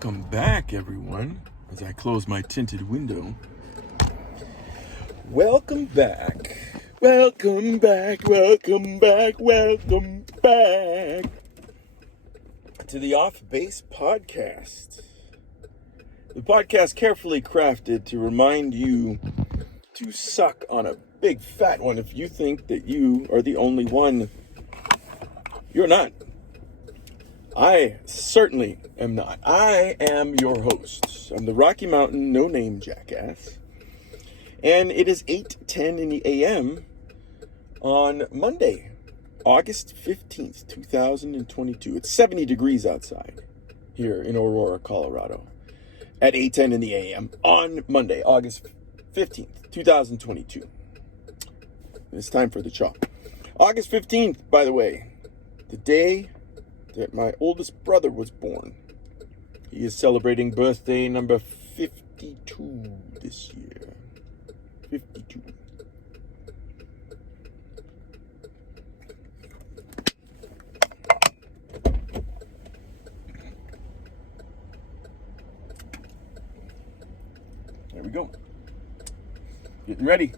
Welcome back, everyone, as I close my tinted window. Welcome back. Welcome back, welcome back, welcome back to the Off Base Podcast. The podcast carefully crafted to remind you to suck on a big fat one if you think that you are the only one. You're not. I certainly am not. I am your host. I'm the Rocky Mountain no-name Jackass. And it is 8:10 in the a.m. on Monday, August 15th, 2022. It's 70 degrees outside here in Aurora, Colorado at 8:10 in the a.m. on Monday, August 15th, 2022. It's time for the chop. August 15th, by the way, the day that my oldest brother was born. He is celebrating birthday number 52 this year. 52. There we go. Getting ready.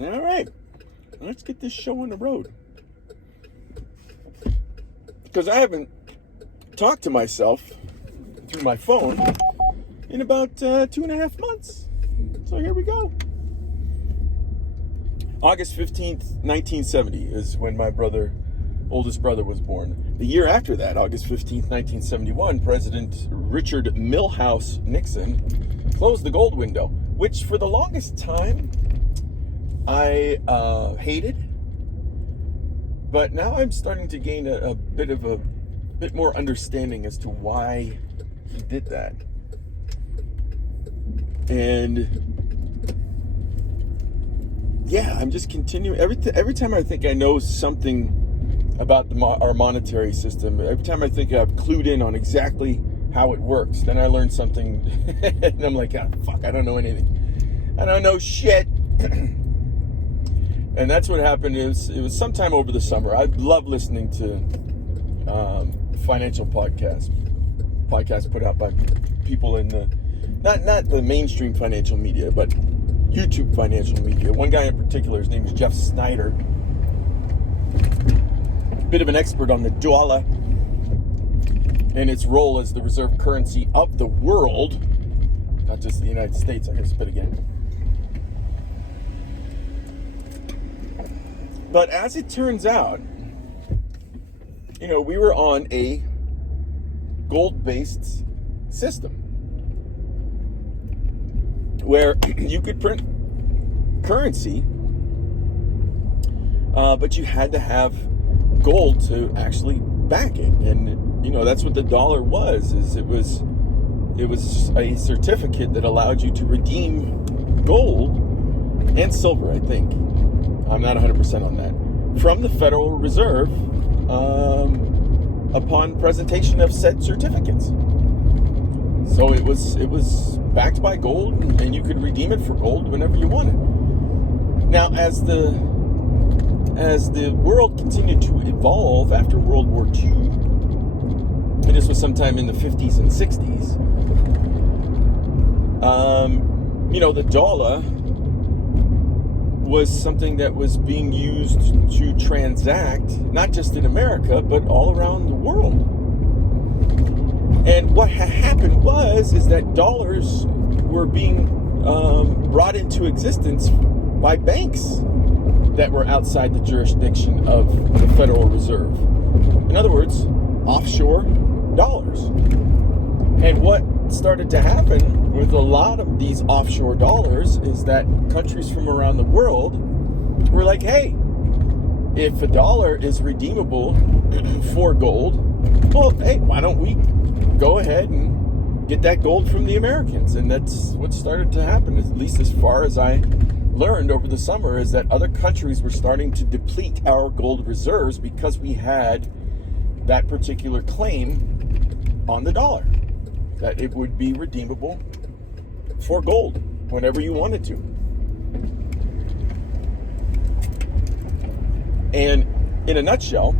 All right, let's get this show on the road. Because I haven't talked to myself through my phone in about 2.5 months. So here we go. August 15th, 1970 is when my oldest brother was born. The year after that, August 15th, 1971, President Richard Milhouse Nixon closed the gold window, which for the longest time I hated, but now I'm starting to gain a bit more understanding as to why he did that. And yeah, I'm just continuing. Every time I think I know something about our monetary system, every time I think I've clued in on exactly how it works, then I learn something, and I'm like, ah, fuck, I don't know anything. I don't know shit. And that's what happened. It was sometime over the summer. I love listening to financial podcasts put out by people in the not the mainstream financial media, but YouTube financial media. One guy in particular, his name is Jeff Snyder. Bit of an expert on the dollar and its role as the reserve currency of the world, not just the United States. I gotta spit again. But as it turns out, we were on a gold-based system where you could print currency, but you had to have gold to actually back it. And, that's what the dollar was, it was a certificate that allowed you to redeem gold and silver, I think. I'm not 100% on that. From the Federal Reserve upon presentation of said certificates. So it was backed by gold, and you could redeem it for gold whenever you wanted. Now, as the world continued to evolve after World War II, and this was sometime in the 50s and 60s, the dollar was something that was being used to transact, not just in America, but all around the world. And what happened is that dollars were being brought into existence by banks that were outside the jurisdiction of the Federal Reserve. In other words, offshore dollars. And what started to happen with a lot of these offshore dollars is that countries from around the world were like, hey, if a dollar is redeemable for gold, well, hey, why don't we go ahead and get that gold from the Americans? And that's what started to happen, at least as far as I learned over the summer, is that other countries were starting to deplete our gold reserves because we had that particular claim on the dollar, that it would be redeemable for gold whenever you wanted to. And in a nutshell,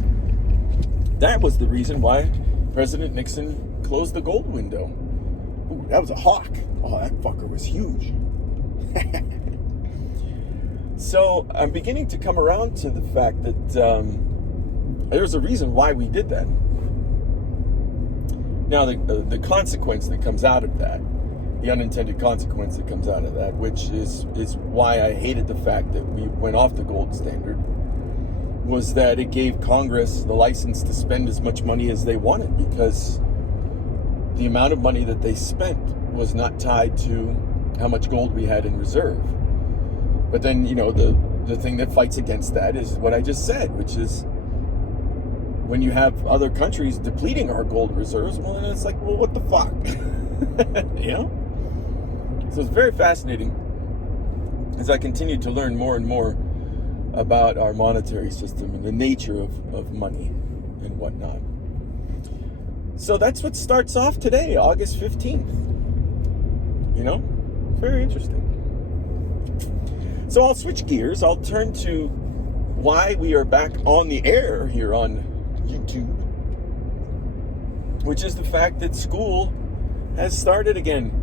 that was the reason why President Nixon closed the gold window. Ooh, that was a hawk. Oh, that fucker was huge. So I'm beginning to come around to the fact that there's a reason why we did that. Now, the consequence that comes out of that, the unintended consequence that comes out of that, which is why I hated the fact that we went off the gold standard, was that it gave Congress the license to spend as much money as they wanted, because the amount of money that they spent was not tied to how much gold we had in reserve. But then, the thing that fights against that is what I just said, which is when you have other countries depleting our gold reserves, well, then it's like, well, what the fuck? So it's very fascinating as I continue to learn more and more about our monetary system and the nature of money and whatnot. So that's what starts off today, August 15th. Very interesting. So I'll switch gears. I'll turn to why we are back on the air here on YouTube, which is the fact that school has started again.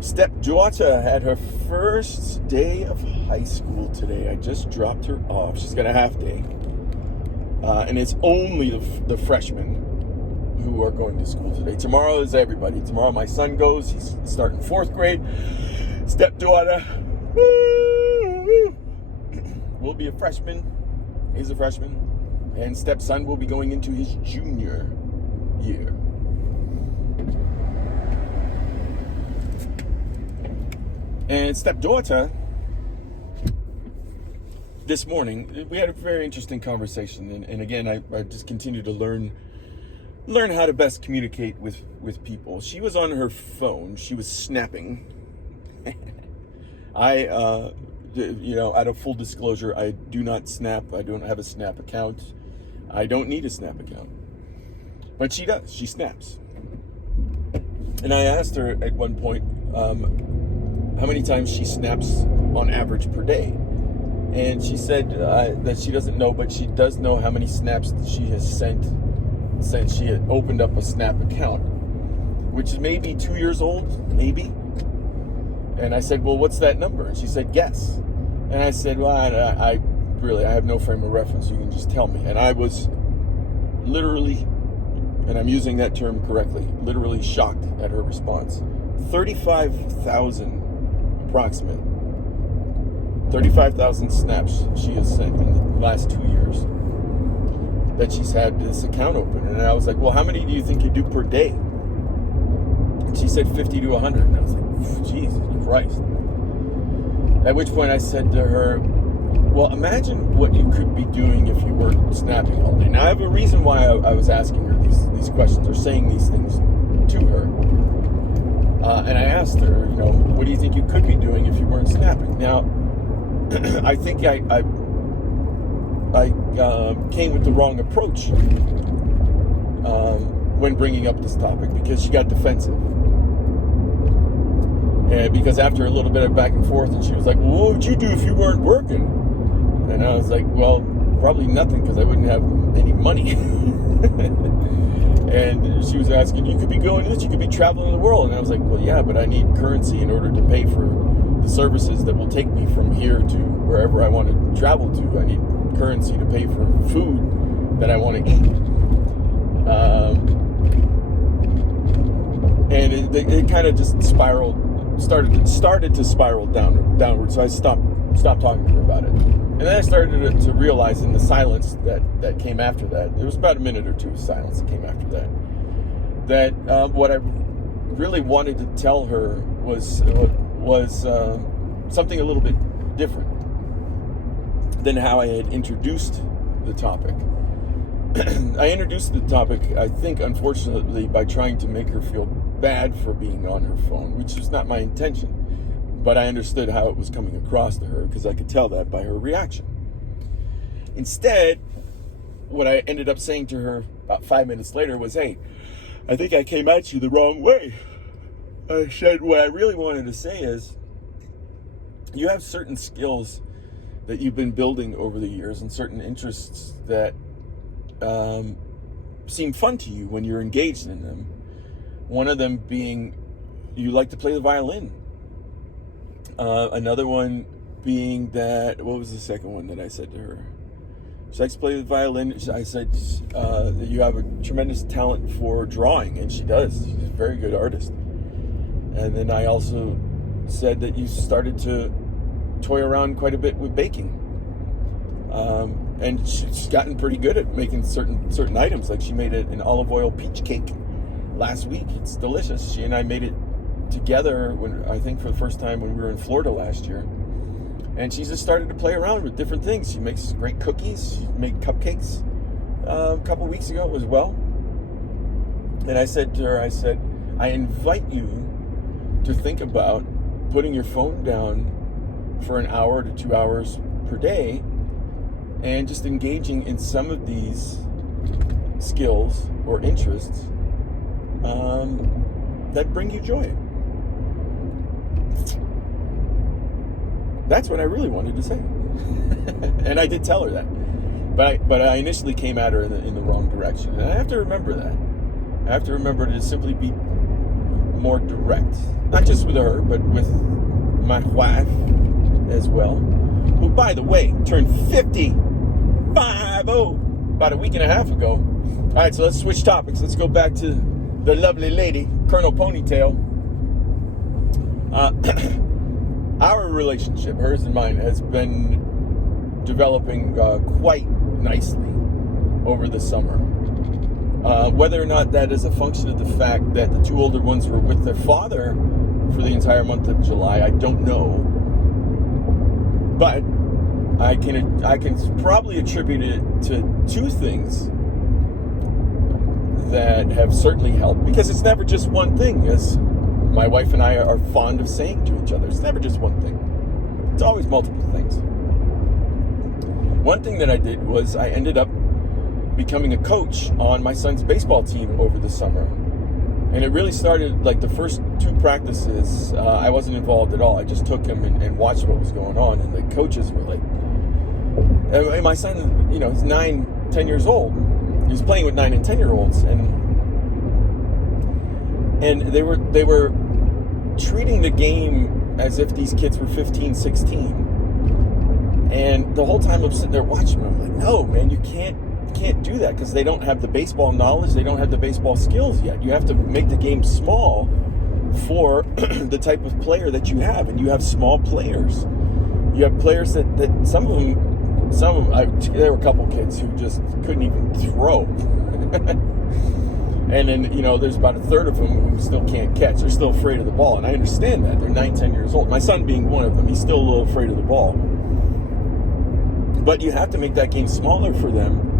Stepdaughter had her first day of high school today. I just dropped her off. She's got a half day. And it's only the freshmen who are going to school today. Tomorrow is everybody. Tomorrow my son goes. He's starting 4th grade. Stepdaughter will be a freshman. He's a freshman. And stepson will be going into his junior year. And stepdaughter, this morning, we had a very interesting conversation. And again, I just continue to learn how to best communicate with people. She was on her phone. She was snapping. Out of full disclosure, I do not snap. I don't have a Snap account. I don't need a Snap account. But she does. She snaps. And I asked her at one point how many times she snaps on average per day. And she said that she doesn't know, but she does know how many snaps that she has sent since she had opened up a Snap account, which is maybe 2 years old, maybe. And I said, well, what's that number? And she said, guess. And I said, well, I have no frame of reference. You can just tell me. And I was literally, and I'm using that term correctly, literally shocked at her response. 35,000 approximate. 35,000 snaps she has sent in the last 2 years that she's had this account open. And I was like, well, how many do you think you do per day? And she said 50 to 100. And I was like, Jesus Christ. At which point I said to her, well, imagine what you could be doing if you weren't snapping all day. Now, I have a reason why I was asking her these questions or saying these things to her. And I asked her, what do you think you could be doing if you weren't snapping? Now, I think I came with the wrong approach when bringing up this topic, because she got defensive. And because after a little bit of back and forth, and she was like, well, what would you do if you weren't working? And I was like, well, probably nothing, because I wouldn't have any money. And she was asking, you could be going this, you could be traveling the world. And I was like, well, yeah, but I need currency in order to pay for the services that will take me from here to wherever I want to travel to. I need currency to pay for food that I want to eat. And it kind of just started to spiral downward. So I stopped talking to her about it. And then I started to realize in the silence that came after that, there was about a minute or two of silence that came after that what I really wanted to tell her was something a little bit different than how I had introduced the topic. I introduced the topic, I think, unfortunately, by trying to make her feel bad for being on her phone, which was not my intention. But I understood how it was coming across to her, because I could tell that by her reaction. Instead, what I ended up saying to her about 5 minutes later was, hey, I think I came at you the wrong way. I said, what I really wanted to say is, you have certain skills that you've been building over the years and certain interests that seem fun to you when you're engaged in them. One of them being you like to play the violin. Another one being that, what was the second one that I said to her? She likes to play the violin. I said that you have a tremendous talent for drawing, and she does. She's a very good artist. And then I also said that you started to toy around quite a bit with baking. And she's gotten pretty good at making certain items. Like she made an olive oil peach cake last week. It's delicious. She and I made it together I think for the first time when we were in Florida last year. And she just started to play around with different things. She makes great cookies. She made cupcakes a couple weeks ago as well. And I said to her, I invite you to think about putting your phone down for an hour to 2 hours per day and just engaging in some of these skills or interests that bring you joy. That's what I really wanted to say. And I did tell her that. But I initially came at her in the wrong direction. And I have to remember that. I have to remember to simply be more direct. Not just with her, but with my wife as well. Who, by the way, turned 50 about a week and a half ago. All right, so let's switch topics. Let's go back to the lovely lady, Colonel Ponytail. Our relationship, hers and mine, has been developing quite nicely over the summer. Whether or not that is a function of the fact that the two older ones were with their father for the entire month of July, I don't know. But I can probably attribute it to two things that have certainly helped, because it's never just one thing, as my wife and I are fond of saying to each other. It's never just one thing. It's always multiple things. One thing that I did was I ended up becoming a coach on my son's baseball team over the summer. And it really started, like the first two practices, I wasn't involved at all. I just took him and watched what was going on. And the coaches were like, and my son, he's 9-10 years old. He was playing with 9 and 10-year-olds. And they were treating the game as if these kids were 15, 16. And the whole time I'm sitting there watching them, I'm like, no, man, you can't do that, because they don't have the baseball knowledge, they don't have the baseball skills yet. You have to make the game small for the type of player that you have, and you have small players. You have players that some of them, there were a couple kids who just couldn't even throw. And then, there's about a third of them who still can't catch. They're still afraid of the ball. And I understand that. They're 9-10 years old. My son being one of them, he's still a little afraid of the ball. But you have to make that game smaller for them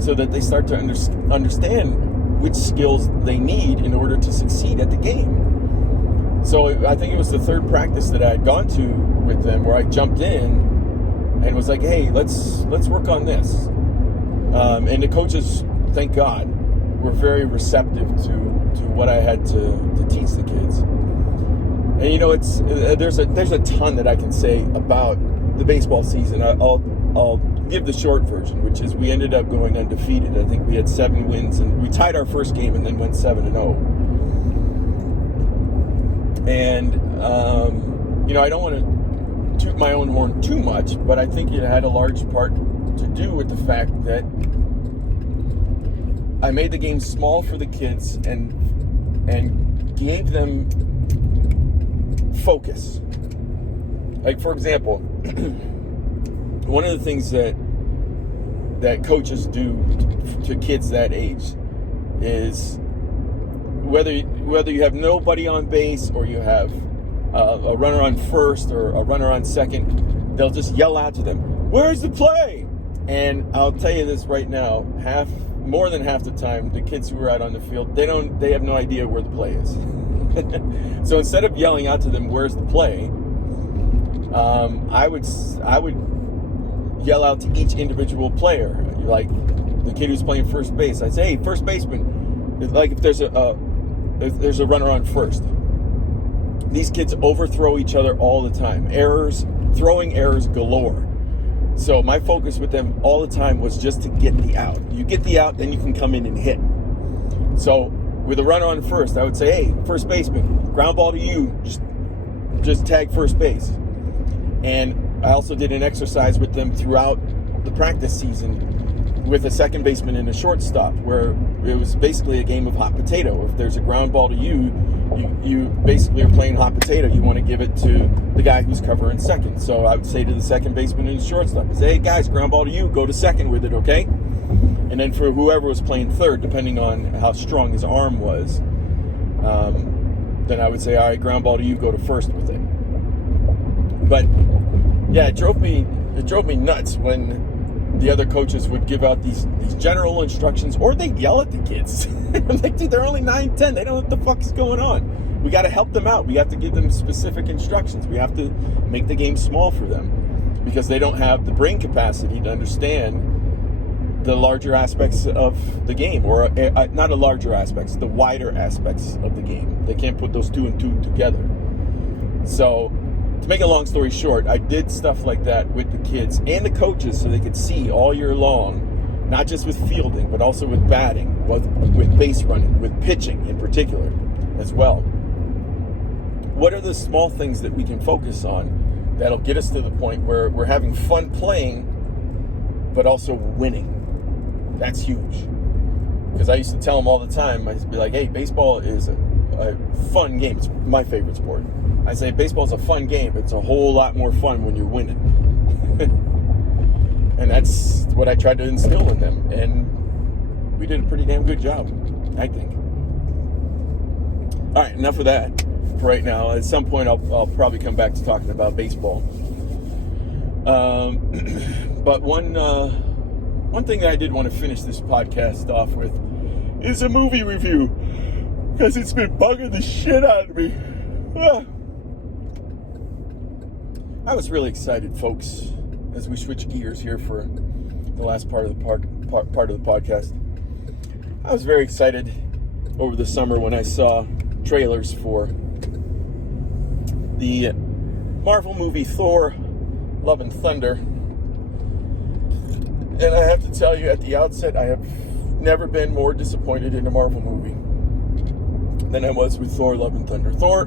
so that they start to understand which skills they need in order to succeed at the game. So I think it was the third practice that I had gone to with them where I jumped in and was like, hey, let's work on this. And the coaches, thank God, were very receptive to what I had to teach the kids. And there's a ton that I can say about the baseball season. I'll give the short version, which is we ended up going undefeated. I think we had 7 wins, and we tied our first game and then went 7-0. And I don't want to toot my own horn too much, but I think it had a large part to do with the fact that I made the game small for the kids and gave them focus. Like, for example, one of the things that coaches do to kids that age is whether you have nobody on base or you have a runner on first or a runner on second, they'll just yell out to them, "Where's the play?" And I'll tell you this right now, more than half the time, the kids who are out on the field, they have no idea where the play is. So instead of yelling out to them, "Where's the play?" I would yell out to each individual player. Like the kid who's playing first base, I'd say, "Hey, first baseman," like if there's a runner on first. These kids overthrow each other all the time. Throwing errors galore. So my focus with them all the time was just to get the out. You get the out, then you can come in and hit. So with a runner on first, I would say, hey, first baseman, ground ball to you, just tag first base. And I also did an exercise with them throughout the practice season with a second baseman and a shortstop, where it was basically a game of hot potato. If there's a ground ball to you, you basically are playing hot potato. You want to give it to the guy who's covering second. So I would say to the second baseman and the shortstop, I say, hey guys, ground ball to you, go to second with it, okay? And then for whoever was playing third, depending on how strong his arm was, then I would say, all right, ground ball to you, go to first with it. But yeah, it drove me nuts when the other coaches would give out these general instructions, or they'd yell at the kids. I'm like, dude, they're only 9, 10. They don't know what the fuck is going on. We got to help them out. We have to give them specific instructions. We have to make the game small for them because they don't have the brain capacity to understand the larger aspects of the game, or not the larger aspects, the wider aspects of the game. They can't put those 2 and 2 together. So to make a long story short, I did stuff like that with the kids and the coaches so they could see all year long, not just with fielding, but also with batting, with base running, with pitching in particular as well. What are the small things that we can focus on that'll get us to the point where we're having fun playing, but also winning? That's huge. Because I used to tell them all the time, I used to be like, hey, baseball is a fun game. It's my favorite sport. I say baseball's a fun game. It's a whole lot more fun when you're winning. And that's what I tried to instill in them. And we did a pretty damn good job, I think. All right, enough of that for right now. At some point, I'll probably come back to talking about baseball. But one thing that I did want to finish this podcast off with is a movie review, because it's been bugging the shit out of me. I was really excited, folks, as we switch gears here for the last part of the part of the podcast. I was very excited over the summer when I saw trailers for the Marvel movie Thor: Love and Thunder. And I have to tell you at the outset, I have never been more disappointed in a Marvel movie than I was with Thor: Love and Thunder. Thor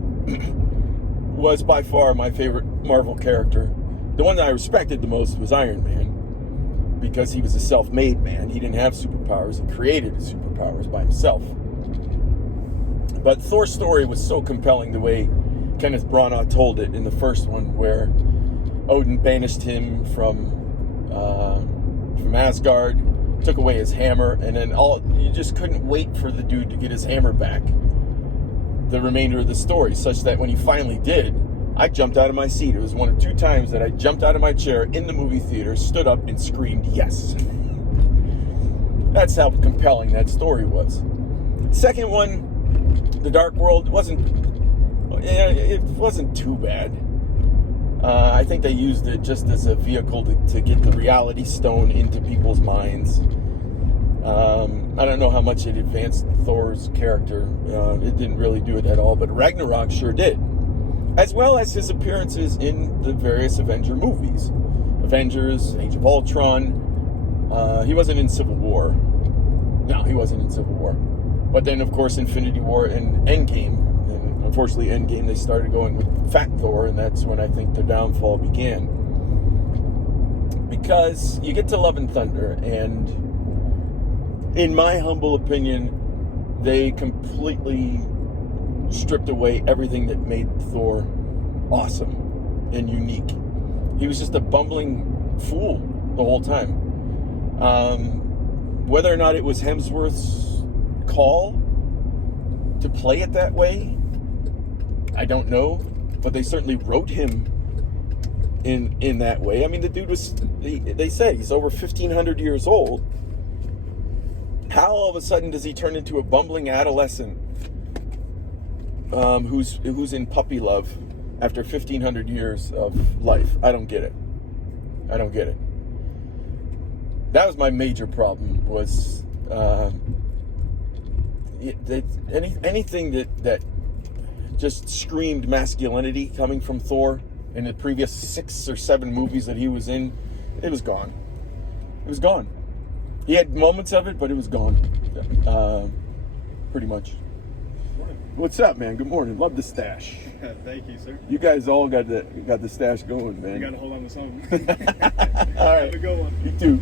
was by far my favorite Marvel character. The one that I respected the most was Iron Man, because he was a self-made man. He didn't have superpowers. He created his superpowers by himself. But Thor's story was so compelling, the way Kenneth Branagh told it in the first one, where Odin banished him from Asgard, took away his hammer, and then you just couldn't wait for the dude to get his hammer back the remainder of the story, such that when he finally did, I jumped out of my seat. It was one of 2 times that I jumped out of my chair in the movie theater, stood up, and screamed yes. That's how compelling that story was. Second one, The Dark World, it wasn't too bad. I think they used it just as a vehicle to get the reality stone into people's minds. I don't know how much it advanced Thor's character. It didn't really do it at all, but Ragnarok sure did. As well as his appearances in the various Avenger movies. Avengers, Age of Ultron. He wasn't in Civil War. No, he wasn't in Civil War. But then, of course, Infinity War and Endgame. And unfortunately, Endgame, they started going with Fat Thor, and that's when I think the downfall began. Because you get to Love and Thunder, and in my humble opinion, they completely stripped away everything that made Thor awesome and unique. He was just a bumbling fool the whole time. Whether or not it was Hemsworth's call to play it that way, I don't know, but they certainly wrote him in that way. I mean, the dude was, they say he's over 1,500 years old. How all of a sudden does he turn into a bumbling adolescent who's in puppy love after 1,500 years of life? I don't get it. That was my major problem, was anything that just screamed masculinity coming from Thor in the previous 6 or 7 movies that he was in it was gone. It was gone. He had moments of it, but it was gone. Pretty much. Morning. What's up, man? Good morning. Love the stash. Thank you, sir. You guys all got the stash going, man. You got to hold on to something. All right. Have a good one. You too.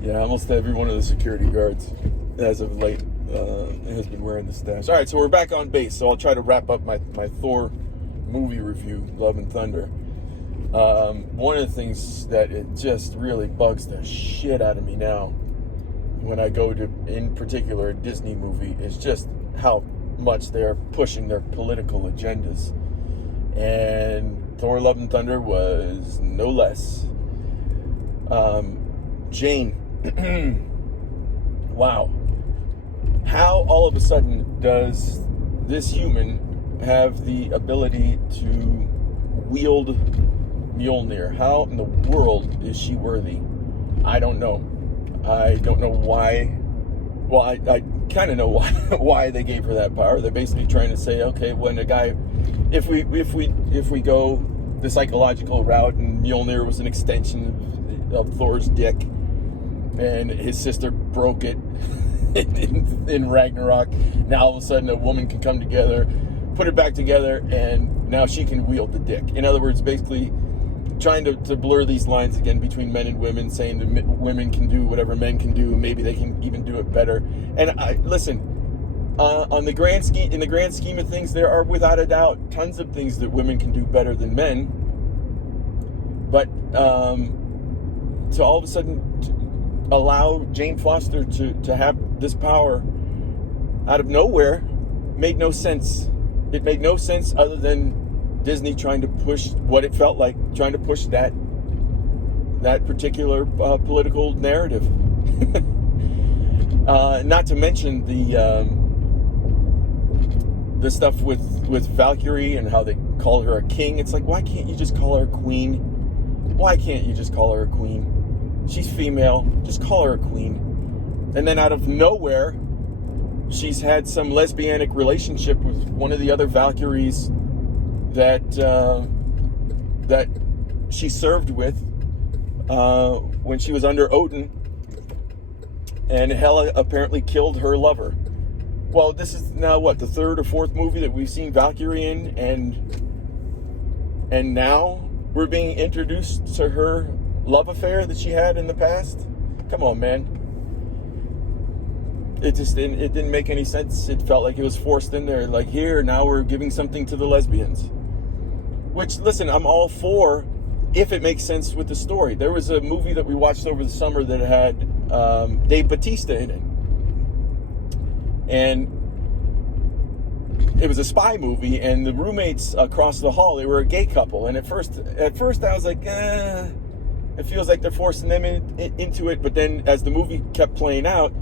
Yeah, almost every one of the security guards, as of late, has been wearing the stash. All right, so we're back on base. So I'll try to wrap up my Thor movie review, Love and Thunder. One of the things that it just really bugs the shit out of me now when I go to, in particular, a Disney movie, is just how much they're pushing their political agendas. And Thor Love and Thunder was no less. Jane. Wow. How all of a sudden does this human have the ability to wield Mjolnir? How in the world is she worthy? I don't know. I don't know why. Well, I kind of know why they gave her that power. They're basically trying to say, okay, when a guy, if we go the psychological route, and Mjolnir was an extension of Thor's dick, and his sister broke it in Ragnarok. Now all of a sudden a woman can come together, put it back together, and now she can wield the dick. In other words, basically trying to blur these lines again between men and women, saying that women can do whatever men can do, maybe they can even do it better. And listen, in the grand scheme of things, there are without a doubt tons of things that women can do better than men. But to all of a sudden allow Jane Foster to have this power out of nowhere made no sense. It made no sense other than Disney trying to push what it felt like, trying to push that particular political narrative. Not to mention the stuff with Valkyrie and how they call her a king. It's like, why can't you just call her a queen? Why can't you just call her a queen? She's female. Just call her a queen. And then out of nowhere, she's had some lesbianic relationship with one of the other Valkyries that she served with when she was under Odin, and Hela apparently killed her lover. Well, this is now what, the third or fourth movie that we've seen Valkyrie in, and now we're being introduced to her love affair that she had in the past. Come on, man. It didn't make any sense. It felt like it was forced in there. Like, here, now we're giving something to the lesbians. Which, listen, I'm all for if it makes sense with the story. There was a movie that we watched over the summer that had Dave Bautista in it. And it was a spy movie, and the roommates across the hall, they were a gay couple. And at first I was like, it feels like they're forcing them into it. But then as the movie kept playing out,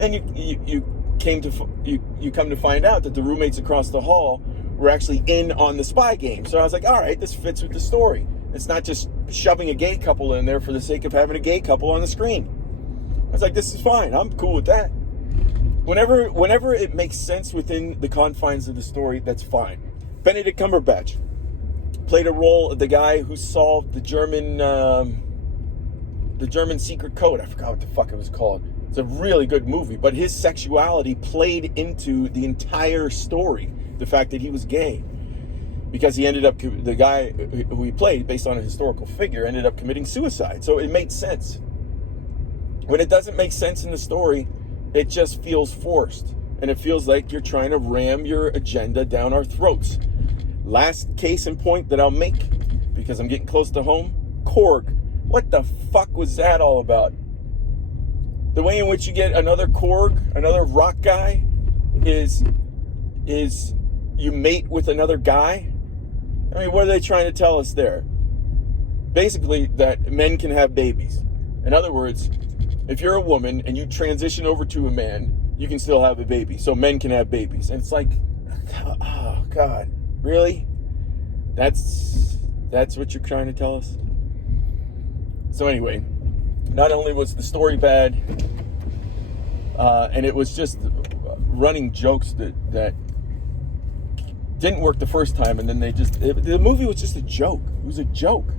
and you come to find out that the roommates across the hall were actually in on the spy game. So I was like, all right, this fits with the story. It's not just shoving a gay couple in there for the sake of having a gay couple on the screen. I was like, this is fine. I'm cool with that. Whenever it makes sense within the confines of the story, that's fine. Benedict Cumberbatch played a role of the guy who solved the German secret code. I forgot what the fuck it was called. It's a really good movie, but his sexuality played into the entire story. The fact that he was gay, because he ended up, the guy who he played, based on a historical figure, ended up committing suicide. So it made sense. When it doesn't make sense in the story, it just feels forced, and it feels like you're trying to ram your agenda down our throats. Last case in point that I'll make, because I'm getting close to home, Korg. What the fuck was that all about? The way in which you get another Korg, another rock guy, is you mate with another guy? I mean, what are they trying to tell us there? Basically, that men can have babies. In other words, if you're a woman and you transition over to a man, you can still have a baby. So men can have babies. And it's like, oh, God, really? That's what you're trying to tell us? So anyway, not only was the story bad, and it was just running jokes that didn't work the first time, and then the movie was just a joke. It was a joke.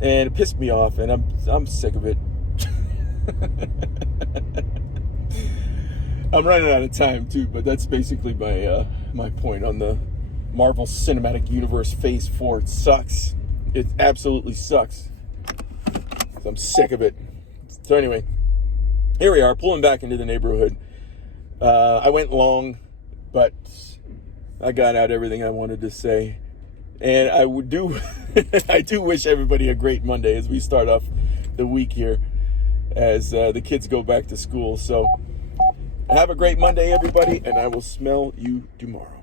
and it pissed me off, and I'm sick of it. I'm running out of time too, but that's basically my point on the Marvel Cinematic Universe Phase 4. It sucks. It absolutely sucks. I'm sick of it. So anyway, here we are, pulling back into the neighborhood. I went long, but I got out everything I wanted to say. And I do wish everybody a great Monday as we start off the week here, as the kids go back to school. So have a great Monday, everybody, and I will smell you tomorrow.